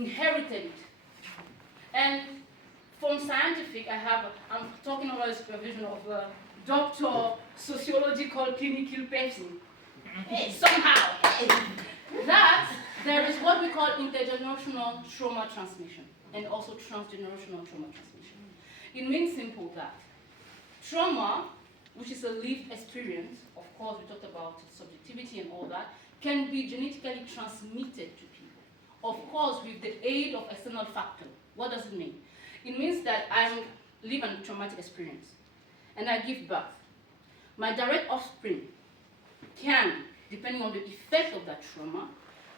inherited it. And from scientific, I'm talking about the supervision of a doctor, sociology called clinical person. Somehow, that there is what we call intergenerational trauma transmission and also transgenerational trauma transmission. It means simple that trauma, which is a lived experience, of course we talked about subjectivity and all that, can be genetically transmitted to people. Of course, with the aid of external factor. What does it mean? It means that I live a traumatic experience and I give birth. My direct offspring can, depending on the effect of that trauma,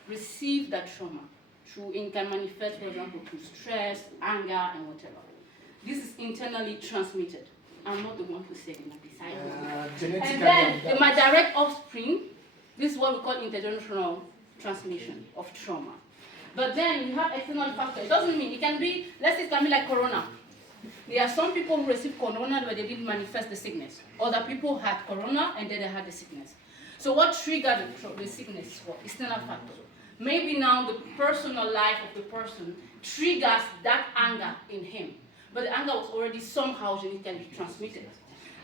receive that trauma through, it can manifest, for example, through stress, anger, and whatever. This is internally transmitted. I'm not the one who said it, beside me. And then my direct offspring, this is what we call intergenerational transmission of trauma. But then you have external factors. It doesn't mean, it can be, let's say it can be like corona. There are some people who receive corona but they didn't manifest the sickness. Other people had corona and then they had the sickness. So what triggered the sickness was external factors. Maybe now the personal life of the person triggers that anger in him. But the anger was already somehow genetically transmitted.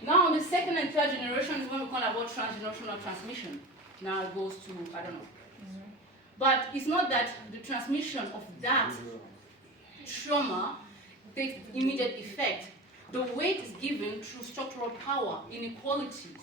Now the second and third generation is when we call about transgenerational transmission. Now it goes to, I don't know. But it's not that the transmission of that trauma takes immediate effect. The weight is given through structural power, inequalities,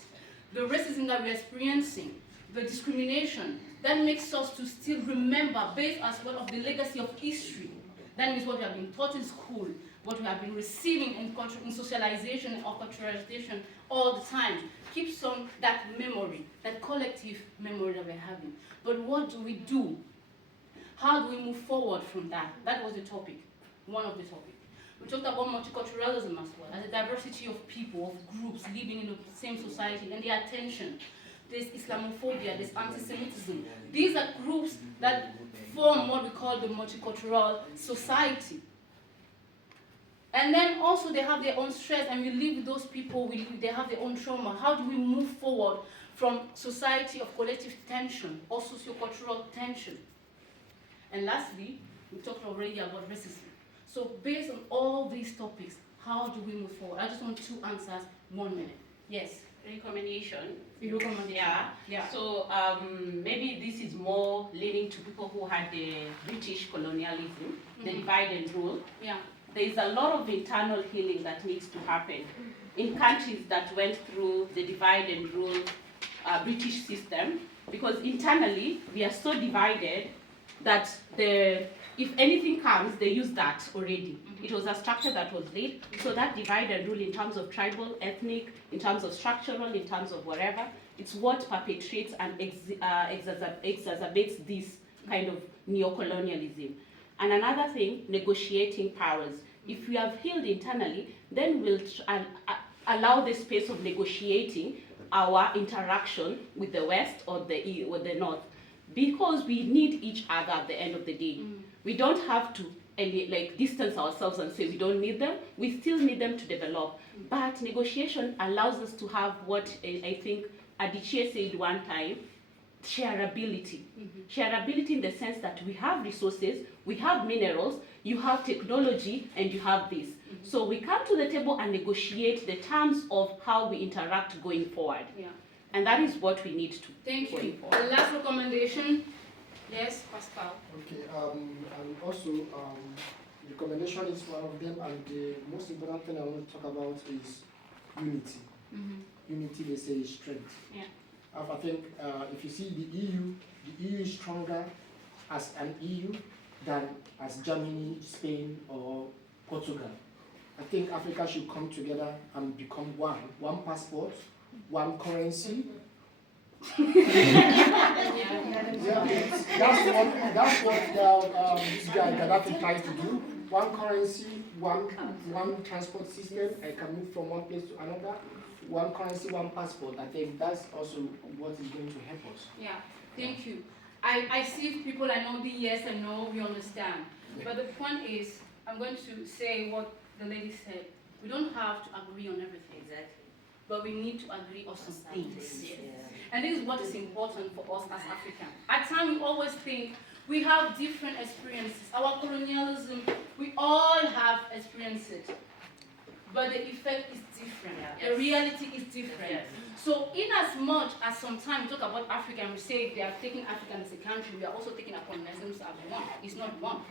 the racism that we're experiencing, the discrimination, that makes us to still remember, based as well of the legacy of history. That means what we have been taught in school, what we have been receiving in socialization or culturalization all the time, keeps on that memory, that collective memory that we're having. But what do we do? How do we move forward from that? That was the topic, one of the topics. We talked about multiculturalism as well, as a diversity of people, of groups living in the same society, and their attention. There's Islamophobia, there's anti-Semitism. These are groups that form what we call the multicultural society. And then also they have their own stress, and we live with those people, they have their own trauma. How do we move forward from society of collective tension or sociocultural tension? And lastly, we talked already about racism. So based on all these topics, how do we move forward? I just want 2 answers, 1 minute. Yes? Recommendation. Yeah. So maybe this is more leaning to people who had the British colonialism, the divide and rule. Yeah. There is a lot of internal healing that needs to happen in countries that went through the divide and rule British system, because internally we are so divided that if anything comes, they use that already. It was a structure that was laid, so that divide and rule in terms of tribal, ethnic, in terms of structural, in terms of whatever, it's what perpetrates and exacerbates this kind of neocolonialism. And another thing, negotiating powers. If we have healed internally, then we'll allow the space of negotiating our interaction with the West or the North, because we need each other at the end of the day. We don't have to distance ourselves and say we don't need them. We still need them to develop. But negotiation allows us to have what I think Adichie said one time, shareability. Shareability in the sense that we have resources, we have minerals, you have technology, and you have this. So we come to the table and negotiate the terms of how we interact going forward. Yeah. And that is what we need to. Thank you. The last recommendation. Yes, Pascal. Okay, and also recommendation is one of them, and the most important thing I want to talk about is unity. Unity, they say, is strength. Yeah. I think if you see the EU is stronger as an EU than as Germany, Spain, or Portugal. I think Africa should come together and become one passport, one currency. That's what this guy Gaddafi tries to do. One currency, one transport system. I can move from one place to another. One currency, one passport. I think that's also what is going to help us. Yeah, thank you. I see people, I know the yes and no, we understand. But the point is, I'm going to say what the lady said. We don't have to agree on everything. Exactly. But we need to agree on some things. Yeah. And this is what is important for us as Africans. At times we always think We have different experiences. Our colonialism, we all have experienced it. But the effect is different. The reality is different. So in as much as sometimes we talk about Africa and we say they are taking Africa as a country, we are also taking our colonialism as one. It's not one.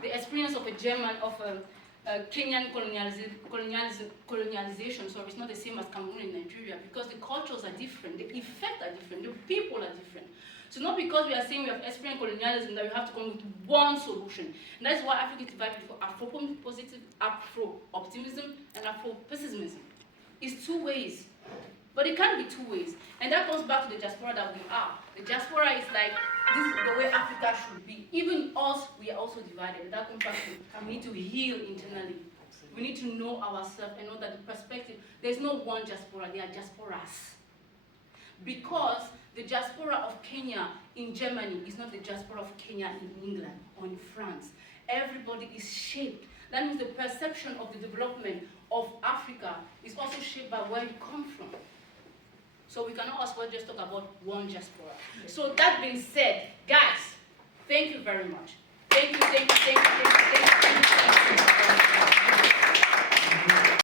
The experience of a German, of a Kenyan colonialization, so it's not the same as Cameroon and Nigeria, because the cultures are different, the effects are different, the people are different. So not because we are saying we have experienced colonialism that we have to come with one solution. And that's why Africa is divided for Afro-positive, Afro-optimism, and Afro-pessimism. It's two ways. But it can't be two ways. And that goes back to the diaspora that we are. The diaspora is like, this is the way Africa should be. Even us, we are also divided. And that comes back to, we need to heal internally. We need to know ourselves and know that the perspective, there's no one diaspora, there are diasporas. Because the diaspora of Kenya in Germany is not the diaspora of Kenya in England or in France. Everybody is shaped. That means the perception of the development of Africa is also shaped by where you come from. So we cannot also just talk about one diaspora. So that being said, guys, thank you very much. Thank you.